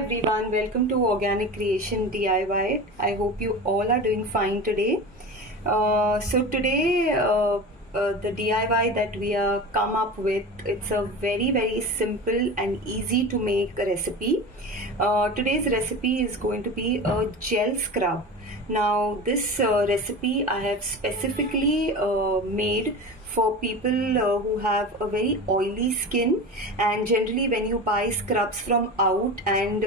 everyone, welcome to Organic Creation DIY. I hope you all are doing fine today. The DIY that we are come up with, it's a very simple and easy to make recipe. Today's recipe is going to be a gel scrub. Now this recipe I have specifically made for people who have a very oily skin, and generally when you buy scrubs from out and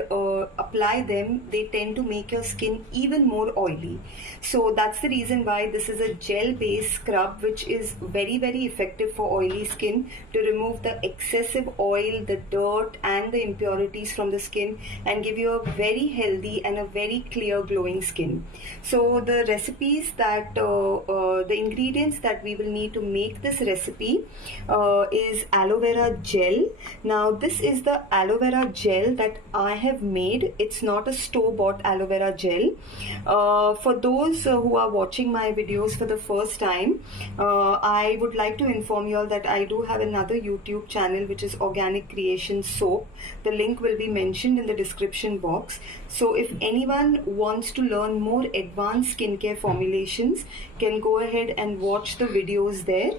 apply them, they tend to make your skin even more oily. So that's the reason why this is a gel based scrub, which is very effective for oily skin to remove the excessive oil, the dirt and the impurities from the skin and give you a very healthy and a very clear glowing skin. So the recipes that the ingredients that we will need to make this recipe is aloe vera gel. Now this is the aloe vera gel that I have made. It's not a store-bought aloe vera gel. For those who are watching my videos for the first time, I would like to inform you all that I do have another YouTube channel which is Organic Creation Soap. The link will be mentioned in the description box. So if anyone wants to learn more advanced skincare formulations, can go ahead and watch the videos there.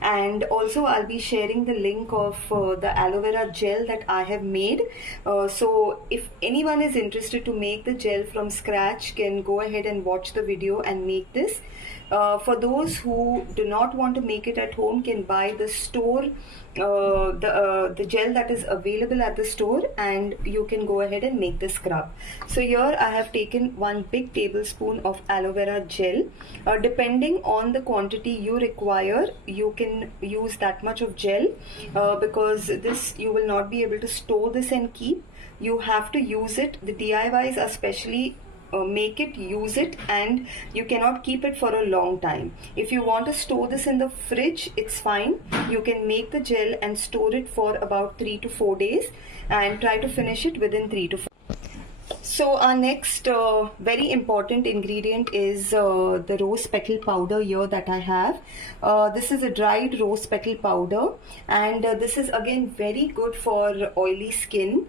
And also I'll be sharing the link of the aloe vera gel that I have made. So if anyone is interested to make the gel from scratch, can go ahead and watch the video and make this. For those who do not want to make it at home, can buy the store the gel that is available at the store, and you can go ahead and make the scrub. So here I have taken 1 big tablespoon of aloe vera gel. Depending on the quantity you require, you can use that much of gel, because this you will not be able to store this and keep. You have to use it. The DIYs are specially make it, use it, and you cannot keep it for a long time. If you want to store this in the fridge, it's fine. You can make the gel and store it for about 3 to 4 days and try to finish it within 3 to 4. So our next very important ingredient is the rose petal powder here that I have. This is a dried rose petal powder, and this is again very good for oily skin.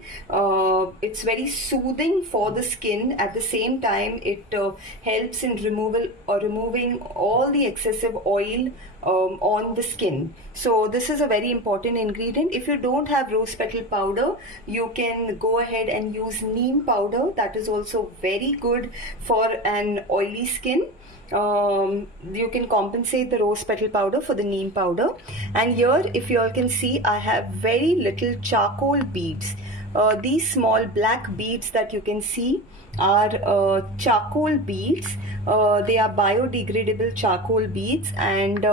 It's very soothing for the skin. At the same time, it helps in removing all the excessive oil on the skin. So this is a very important ingredient. If you don't have rose petal powder, you can go ahead and use neem powder. That is also very good for an oily skin. You can compensate the rose petal powder for the neem powder. And here, if you all can see, I have very little charcoal beads. These small black beads that you can see are charcoal beads. They are biodegradable charcoal beads, and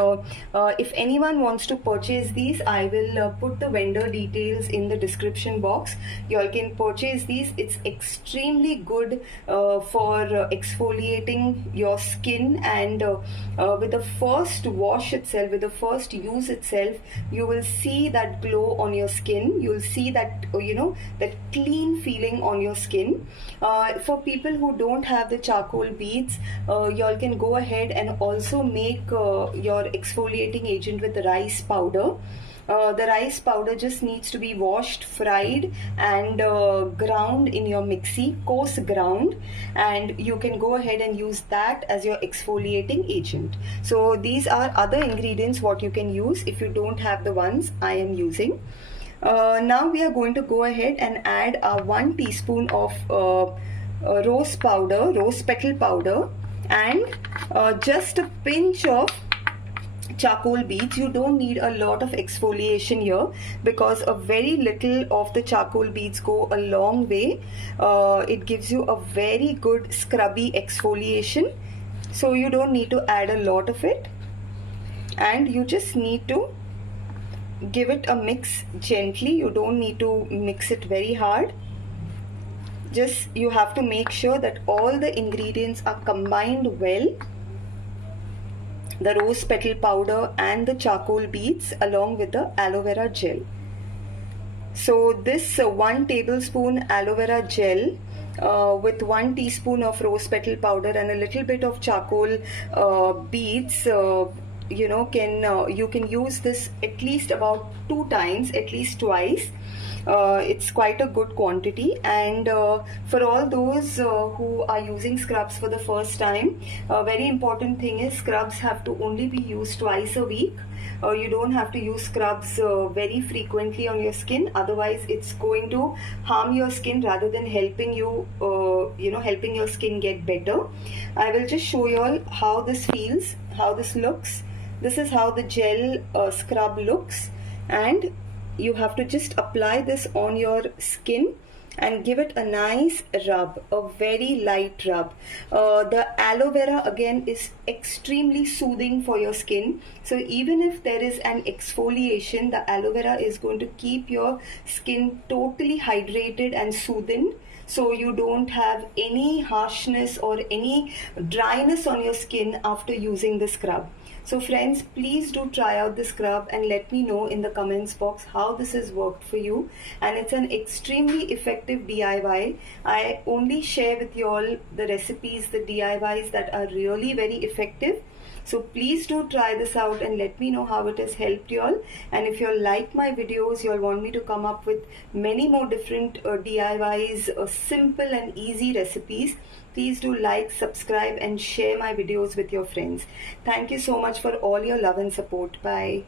if anyone wants to purchase these, I will put the vendor details in the description box. You all can purchase these. It's extremely good for exfoliating your skin, and with the first wash itself, with the first use itself, you will see that glow on your skin. You will see that that clean feeling on your skin. For people who don't have the charcoal beads, y'all can go ahead and also make your exfoliating agent with the rice powder. The rice powder just needs to be washed, fried, and ground in your mixie, coarse ground, and you can go ahead and use that as your exfoliating agent. So these are other ingredients what you can use if you don't have the ones I am using. Now we are going to go ahead and add 1 teaspoon of rose petal powder, and just a pinch of charcoal beads. You don't need a lot of exfoliation here, because a very little of the charcoal beads go a long way. It gives you a very good scrubby exfoliation, so you don't need to add a lot of it, and you just need to give it a mix gently. You don't need to mix it very hard. Just you have to make sure that all the ingredients are combined well, the rose petal powder and the charcoal beads along with the aloe vera gel. So this 1 tablespoon aloe vera gel with 1 teaspoon of rose petal powder and a little bit of charcoal beads, you can use this at least about 2 times, at least twice. It's quite a good quantity, and for all those who are using scrubs for the first time, a very important thing is scrubs have to only be used twice a week. You don't have to use scrubs very frequently on your skin, otherwise it's going to harm your skin rather than helping you, helping your skin get better. I will just show you all how this feels, how this looks. This is how the gel scrub looks, and you have to just apply this on your skin and give it a nice rub, a very light rub. The aloe vera again is extremely soothing for your skin. So even if there is an exfoliation, the aloe vera is going to keep your skin totally hydrated and soothed. So you don't have any harshness or any dryness on your skin after using the scrub. So friends, please do try out the scrub and let me know in the comments box how this has worked for you. And it's an extremely effective DIY. I only share with you all the recipes, the DIYs that are really very effective. So please do try this out and let me know how it has helped you all. And if you all like my videos, you all want me to come up with many more different DIYs, simple and easy recipes, please do like, subscribe and share my videos with your friends. Thank you so much for all your love and support. Bye.